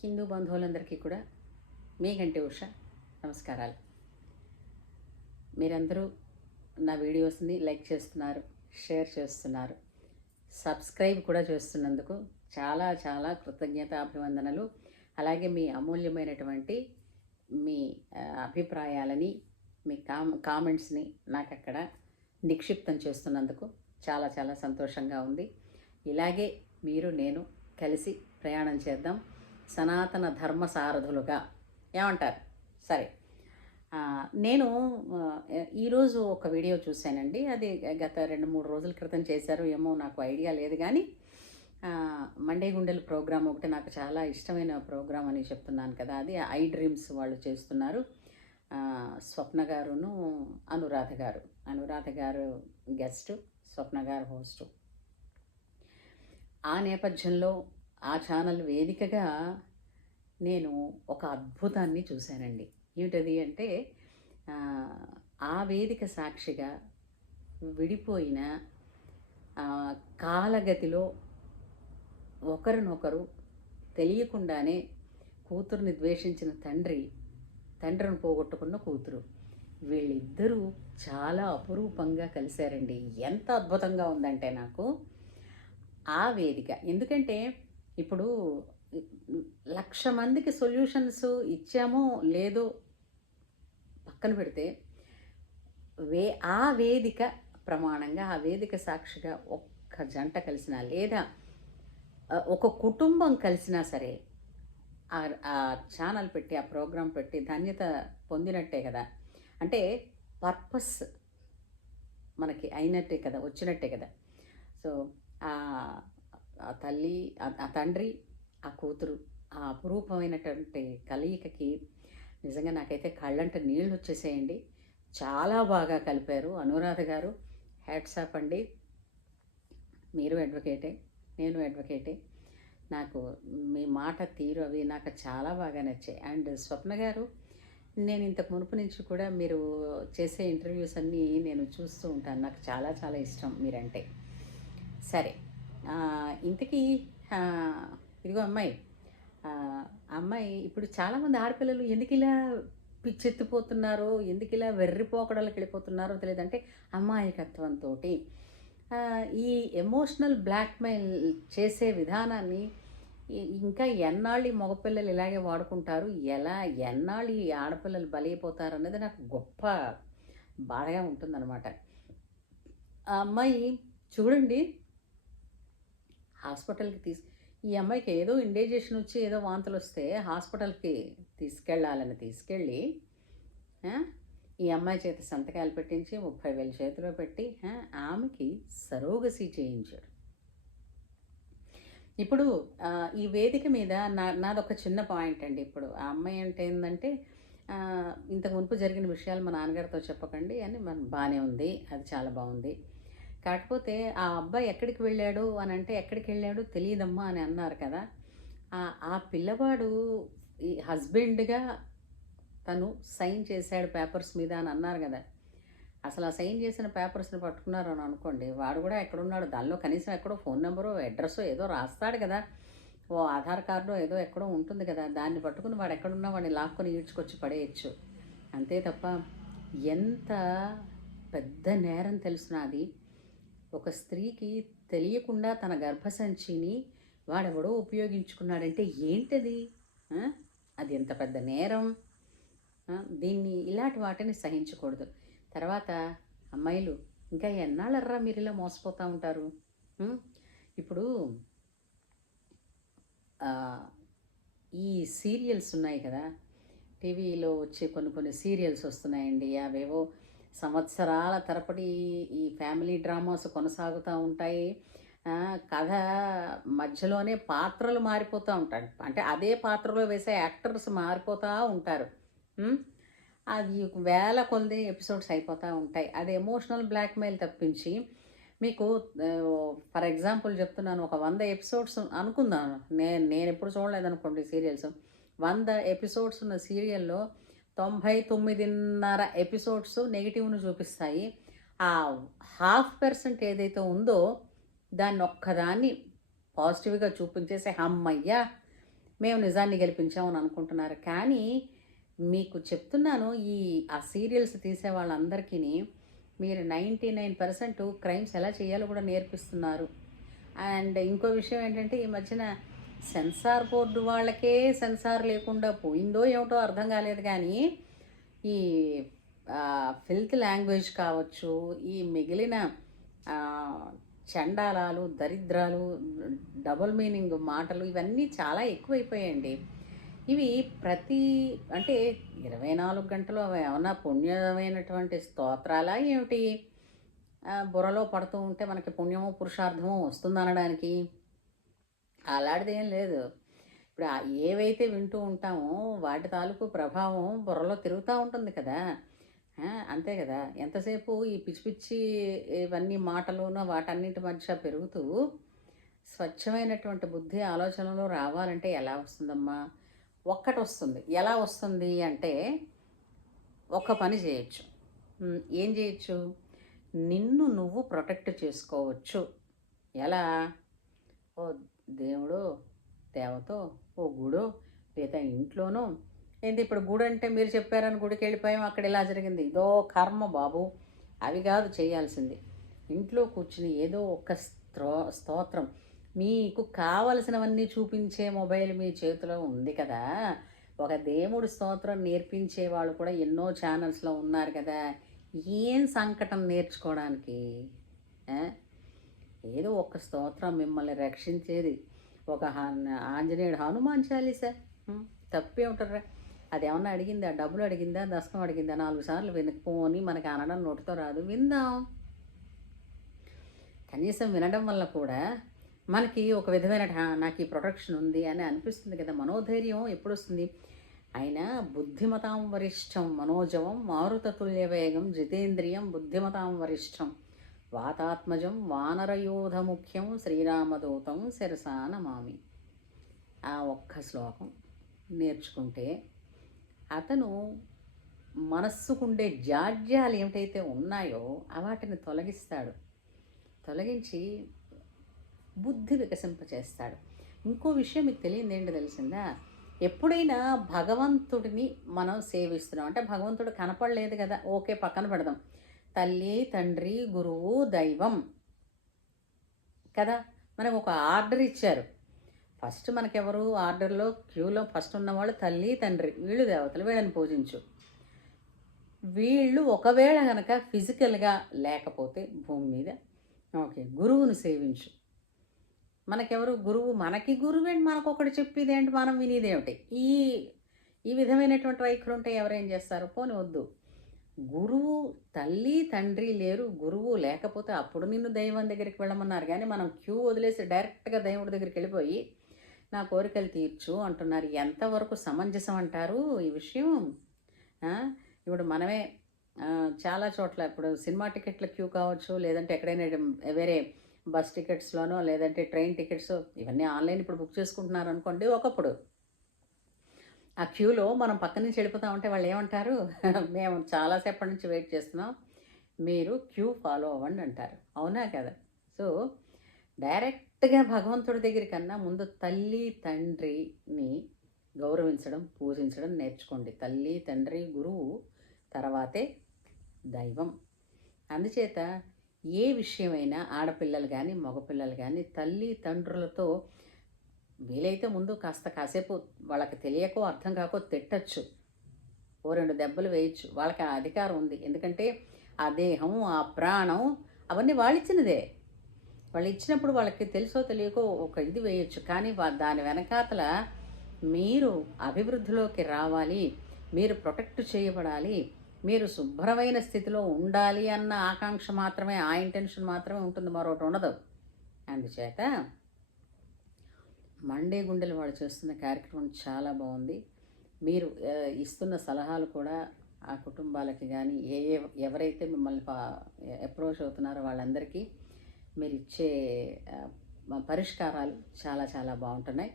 హిందూ బంధువులందరికీ కూడా మీ గంటి ఉష నమస్కారాలు. మీరందరూ నా వీడియోస్ని లైక్ చేస్తున్నారు, షేర్ చేస్తున్నారు, సబ్స్క్రైబ్ కూడా చేస్తున్నందుకు చాలా చాలా కృతజ్ఞతాభివందనలు. అలాగే మీ అమూల్యమైనటువంటి మీ అభిప్రాయాలని, మీ కామెంట్స్ని నాకు అక్కడ నిక్షిప్తం చేస్తున్నందుకు చాలా చాలా సంతోషంగా ఉంది. ఇలాగే మీరు నేను కలిసి ప్రయాణం చేద్దాం, సనాతన ధర్మ సారథులుగా. ఏమంటారు? సరే, నేను ఈరోజు ఒక వీడియో చూశానండి. అది గత 2-3 రోజుల క్రితం చేశారు ఏమో, నాకు ఐడియా లేదు. కానీ మండే గుండెలు ప్రోగ్రామ్ ఒకటి నాకు చాలా ఇష్టమైన ప్రోగ్రామ్ అని చెప్తున్నాను కదా. అది ఐ డ్రీమ్స్ వాళ్ళు చేస్తున్నారు. స్వప్న గారును అనురాధ గారు గెస్ట్, స్వప్న గారు హోస్టు. ఆ నేపథ్యంలో ఆ ఛానల్ వేదికగా నేను ఒక అద్భుతాన్ని చూశానండి. ఏమిటది అంటే, ఆ వేదిక సాక్షిగా విడిపోయిన కాలగతిలో ఒకరినొకరు తెలియకుండానే కూతుర్ని ద్వేషించిన తండ్రిని పోగొట్టుకున్న కూతురు, వీళ్ళిద్దరూ చాలా అపురూపంగా కలిశారండి. ఎంత అద్భుతంగా ఉందంటే నాకు ఆ వేదిక. ఎందుకంటే ఇప్పుడు 1,00,000 మందికి సొల్యూషన్స్ ఇచ్చామో లేదో పక్కన పెడితే, ఆ వేదిక ప్రమాణంగా, ఆ వేదిక సాక్షిగా ఒక్క జంట కలిసినా లేదా ఒక కుటుంబం కలిసినా సరే ఆ ఛానల్ పెట్టి, ఆ ప్రోగ్రాం పెట్టి ధన్యత పొందినట్టే కదా. అంటే పర్పస్ మనకి అయినట్టే కదా, వచ్చినట్టే కదా. సో ఆ తల్లి, ఆ తండ్రి, ఆ కూతురు, ఆ అపురూపమైనటువంటి కలయికకి నిజంగా నాకైతే కళ్ళంట నీళ్ళు వచ్చేసేయండి. చాలా బాగా కలిపారు అనురాధ గారు. హ్యాట్స్ ఆఫ్ అండి. మీరు అడ్వకేటే, నేను అడ్వకేటే. నాకు మీ మాట తీరు అవి నాకు చాలా బాగా నచ్చాయి. అండ్ స్వప్న గారు, నేను ఇంతకు మునుపు నుంచి కూడా మీరు చేసే ఇంటర్వ్యూస్ అన్నీ నేను చూస్తూ ఉంటాను. నాకు చాలా చాలా ఇష్టం మీరంటే. సరే, ఇంతకీ ఇదిగో అమ్మాయి ఇప్పుడు చాలామంది ఆడపిల్లలు ఎందుకు ఇలా పిచ్చెత్తిపోతున్నారో, ఎందుకు ఇలా వెర్రిపోకడలకు వెళ్ళిపోతున్నారో తెలియదు. అంటే అమాయకత్వంతో ఈ ఎమోషనల్ బ్లాక్మెయిల్ చేసే విధానాన్ని ఇంకా ఎన్నాళ్ళు ఈ మగపిల్లలు ఇలాగే వాడుకుంటారు, ఎన్నాళ్ళు ఈ ఆడపిల్లలు బలైపోతారు అన్నది నాకు గొప్ప బాధగా ఉంటుందన్నమాట. ఆ అమ్మాయి చూడండి, హాస్పిటల్కి ఈ అమ్మాయికి ఏదో ఇండైజేషన్ వచ్చి ఏదో వాంతులు వస్తే హాస్పిటల్కి తీసుకెళ్ళి ఈ అమ్మాయి చేత సంతకాలు పెట్టించి 30,000 చేతిలో పెట్టి ఆమెకి సరోగసి చేయించాడు. ఇప్పుడు ఈ వేదిక మీద నాదొక చిన్న పాయింట్ అండి. ఇప్పుడు ఆ అమ్మాయి అంటే ఏంటంటే, ఇంతకు మునుపు జరిగిన విషయాలు మా నాన్నగారితో చెప్పకండి అని బాగానే ఉంది, అది చాలా బాగుంది. కాకపోతే ఆ అబ్బాయి ఎక్కడికి వెళ్ళాడు అని అంటే, ఎక్కడికి వెళ్ళాడు తెలియదమ్మా అని అన్నారు కదా. ఆ పిల్లవాడు ఈ హస్బెండ్గా తను సైన్ చేశాడు పేపర్స్ మీద అని అన్నారు కదా. అసలు ఆ సైన్ చేసిన పేపర్స్ని పట్టుకున్నారు అని అనుకోండి, వాడు కూడా ఎక్కడున్నాడు, దానిలో కనీసం ఎక్కడో ఫోన్ నెంబరు, అడ్రస్సో ఏదో రాస్తాడు కదా, ఓ ఆధార్ కార్డు ఏదో ఎక్కడో ఉంటుంది కదా. దాన్ని పట్టుకుని వాడు ఎక్కడున్నా వాడిని లాక్కొని ఈడ్చుకొచ్చి పడేయచ్చు. అంతే తప్ప ఎంత పెద్ద నేరం తెలుసునా అది. ఒక స్త్రీకి తెలియకుండా తన గర్భసంచిని వాడెవడో ఉపయోగించుకున్నాడంటే ఏంటది? అది ఎంత పెద్ద నేరం. ఇలాంటి వాటిని సహించకూడదు. తర్వాత అమ్మాయిలు, ఇంకా ఎన్నాళ్ళర్రా మీరు ఇలా మోసపోతూ ఉంటారు? ఇప్పుడు ఈ సీరియల్స్ ఉన్నాయి కదా, టీవీలో వచ్చే కొన్ని సీరియల్స్ వస్తున్నాయండి. అవేవో సంవత్సరాల తరబడి ఈ ఫ్యామిలీ డ్రామాస్ కొనసాగుతూ ఉంటాయి. కథ మధ్యలోనే పాత్రలు మారిపోతూ ఉంటాయి. అంటే అదే పాత్రలో వేసే యాక్టర్స్ మారిపోతూ ఉంటారు. అది వేల కొలది ఎపిసోడ్స్ అయిపోతూ ఉంటాయి. అది ఎమోషనల్ బ్లాక్మెయిల్ తప్పించి మీకు ఫర్ ఎగ్జాంపుల్ చెప్తున్నాను, ఒక 100 ఎపిసోడ్స్ అనుకుందాను. నేను ఎప్పుడు చూడలేదనుకోండి సీరియల్స్. 100 ఎపిసోడ్స్ ఉన్న సీరియల్లో 99.5 ఎపిసోడ్స్ నెగిటివ్ను చూపిస్తాయి. ఆ 0.5% ఏదైతే ఉందో దాన్ని ఒక్కదాన్ని పాజిటివ్గా చూపించేసి అమ్మయ్య మేము నిజాన్ని గెలిపించామని అనుకుంటున్నారు. కానీ మీకు చెప్తున్నాను, ఆ సీరియల్స్ తీసే వాళ్ళందరికీ మీరు 99% క్రైమ్స్ ఎలా చేయాలో కూడా నేర్పిస్తున్నారు. అండ్ ఇంకో విషయం ఏంటంటే, ఈ మధ్యన సెన్సార్ బోర్డు వాళ్ళకే సెన్సార్ లేకుండా పోయిందో ఏమిటో అర్థం కాలేదు కానీ, ఈ ఫిల్త్ లాంగ్వేజ్ కావచ్చు, ఈ మిగిలిన చండాలాలు, దరిద్రాలు, డబుల్ మీనింగ్ మాటలు ఇవన్నీ చాలా ఎక్కువైపోయాయండి. ఇవి అంటే 24 గంటలు అవి ఏమన్నా పుణ్యమైనటువంటి స్తోత్రాలా ఏమిటి? బుర్రలో పడుతూ ఉంటే మనకి పుణ్యమో పురుషార్థమో వస్తుందనడానికి అలాంటిదేం లేదు. ఇప్పుడు ఏవైతే వింటూ ఉంటామో వాటి తాలూకు ప్రభావం బుర్రలో తిరుగుతూ ఉంటుంది కదా. అంతే కదా. ఎంతసేపు ఈ పిచ్చి పిచ్చి ఇవన్నీ మాటలును వాటన్నింటి మధ్య పెరుగుతూ స్వచ్ఛమైనటువంటి బుద్ధి ఆలోచనలు రావాలంటే ఎలా వస్తుందమ్మా? ఒక్కటి వస్తుంది. ఎలా వస్తుంది అంటే, ఒక పని చేయొచ్చు. ఏం చేయొచ్చు? నిన్ను నువ్వు ప్రొటెక్ట్ చేసుకోవచ్చు. ఎలా? ఓ దేవుడో, దేవతో, ఓ గుడో, లేదా ఇంట్లోనో. ఏంటి ఇప్పుడు గుడి అంటే మీరు చెప్పారని గుడికి వెళ్ళిపోయాం, అక్కడ ఇలా జరిగింది, ఇదో కర్మ బాబు. అవి కాదు చేయాల్సింది. ఇంట్లో కూర్చుని ఏదో ఒక స్తోత్రం, మీకు కావలసినవన్నీ చూపించే మొబైల్ మీ చేతిలో ఉంది కదా. ఒక దేవుడి స్తోత్రం నేర్పించే వాళ్ళు కూడా ఎన్నో ఛానల్స్లో ఉన్నారు కదా. ఏం సంకటం నేర్చుకోవడానికి? ఏదో ఒక స్తోత్రం మిమ్మల్ని రక్షించేది. ఒక ఆంజనేయుడు హనుమాన్ చాలీసా, తప్పే ఉంటారా? అదేమన్నా అడిగిందా? డబ్బులు అడిగిందా? దశకం అడిగిందా? 4 సార్లు వినకపోని మనకి అనడం నోటితో రాదు. విందాం. కనీసం వినడం వల్ల కూడా మనకి ఒక విధమైన నాకు ఈ ప్రొటెక్షన్ ఉంది అని అనిపిస్తుంది కదా. మనోధైర్యం ఎప్పుడు వస్తుంది? ఆయన బుద్ధిమతాం వరిష్టం మనోజవం మారుతతుల్య వేగం జితేంద్రియం బుద్ధిమతాం వరిష్టం వాతాత్మజం వానరయోధ ముఖ్యం శ్రీరామదూతం శిరసా నమామి. ఆ ఒక్క శ్లోకం నేర్చుకుంటే అతను మనస్సుకుండే జాడ్యాలు ఏమిటైతే ఉన్నాయో వాటిని తొలగిస్తాడు. తొలగించి బుద్ధి వికసింపచేస్తాడు. ఇంకో విషయం మీకు తెలియదు ఏంటి తెలిసిందా? ఎప్పుడైనా భగవంతుడిని మనం సేవిస్తున్నాం అంటే, భగవంతుడు కనపడలేదు కదా, ఓకే పక్కన పెడదాం. తల్లి, తండ్రి, గురువు, దైవం కదా. మనకు ఒక ఆర్డర్ ఇచ్చారు. ఫస్ట్ మనకెవరు ఆర్డర్లో క్యూలో ఫస్ట్ ఉన్నవాళ్ళు తల్లి, తండ్రి, వీళ్ళు దేవతలు, వీళ్ళని పూజించు. వీళ్ళు ఒకవేళ కనుక ఫిజికల్గా లేకపోతే భూమి మీద, ఓకే గురువును సేవించు. మనకెవరు గురువు? మనకి గురువేంటి, మనకు ఒకటి చెప్పేదేంటి, మనం వినేదేమిటి? ఈ విధమైనటువంటి వైఖరి ఉంటే ఎవరేం చేస్తారు? పోని వద్దు. గురువు, తల్లి తండ్రి లేరు, గురువు లేకపోతే అప్పుడు నిన్ను దైవం దగ్గరికి వెళ్ళమన్నారు. కానీ మనం క్యూ వదిలేసి డైరెక్ట్గా దేవుడి దగ్గరికి వెళ్ళిపోయి నా కోరికలు తీర్చు అంటున్నారు. ఎంతవరకు సమంజసం అంటారు ఈ విషయం? ఇప్పుడు మనమే చాలా చోట్ల ఇప్పుడు సినిమా టికెట్ల క్యూ కావచ్చు, లేదంటే ఎక్కడైనా వేరే బస్ టికెట్స్లోనో లేదంటే ట్రైన్ టికెట్స్ ఇవన్నీ ఆన్లైన్ ఇప్పుడు బుక్ చేసుకుంటున్నారు అనుకోండి. ఒకప్పుడు ఆ క్యూలో మనం పక్క నుంచి వెళ్ళిపోతా ఉంటే వాళ్ళు ఏమంటారు? మేము చాలాసేపటి నుంచి వెయిట్ చేస్తున్నాం, మీరు క్యూ ఫాలో అవ్వండి అంటారు. అవునా కదా? సో డైరెక్ట్గా భగవంతుడి దగ్గర కన్నా ముందు తల్లి తండ్రిని గౌరవించడం, పూజించడం నేర్చుకోండి. తల్లి తండ్రి గురువు తర్వాతే దైవం. అందుచేత ఏ విషయమైనా ఆడపిల్లలు కానీ మగపిల్లలు కానీ తల్లి తండ్రులతో వీలైతే ముందు కాసేపు వాళ్ళకి తెలియకో అర్థం కాకో తిట్టచ్చు, ఓ 2 దెబ్బలు వేయచ్చు. వాళ్ళకి ఆ అధికారం ఉంది. ఎందుకంటే ఆ దేహం, ఆ ప్రాణం అవన్నీ వాళ్ళు ఇచ్చినదే. వాళ్ళు ఇచ్చినప్పుడు వాళ్ళకి తెలుసో తెలియకో ఒక ఇది వేయచ్చు. కానీ దాని వెనకాతల మీరు అభివృద్ధిలోకి రావాలి, మీరు ప్రొటెక్ట్ చేయబడాలి, మీరు శుభ్రమైన స్థితిలో ఉండాలి అన్న ఆకాంక్ష మాత్రమే, ఆ ఇంటెన్షన్ మాత్రమే ఉంటుంది, మరొకటి ఉండదు. అందుచేత మండే గుండెలు వాళ్ళు చేస్తున్న కార్యక్రమం చాలా బాగుంది. మీరు ఇస్తున్న సలహాలు కూడా ఆ కుటుంబాలకి కానీ ఎవరైతే మిమ్మల్ని అప్రోచ్ అవుతున్నారో వాళ్ళందరికీ మీరు ఇచ్చే పరిష్కారాలు చాలా చాలా బాగుంటున్నాయి.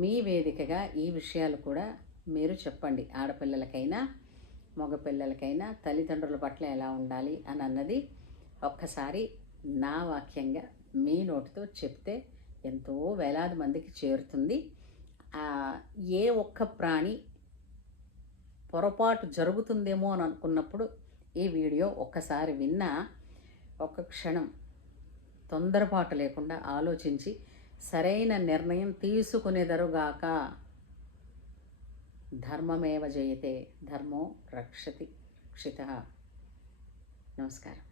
మీ వేదికగా ఈ విషయాలు కూడా మీరు చెప్పండి. ఆడపిల్లలకైనా మగపిల్లలకైనా తల్లిదండ్రుల పట్ల ఎలా ఉండాలి అని అన్నది ఒక్కసారి నా వాక్యంగా మీ నోటితో చెప్తే ఎంతో వేలాది మందికి చేరుతుంది. ఆ, ఏ ఒక్క ప్రాణి పొరపాటు జరుగుతుందేమో అని అనుకున్నప్పుడు ఈ వీడియో ఒక్కసారి విన్నా ఒక క్షణం తొందరపాటు లేకుండా ఆలోచించి సరైన నిర్ణయం తీసుకునేదరుగాక. ధర్మమేవ జయతే, ధర్మో రక్షతి రక్షితః. నమస్కారం.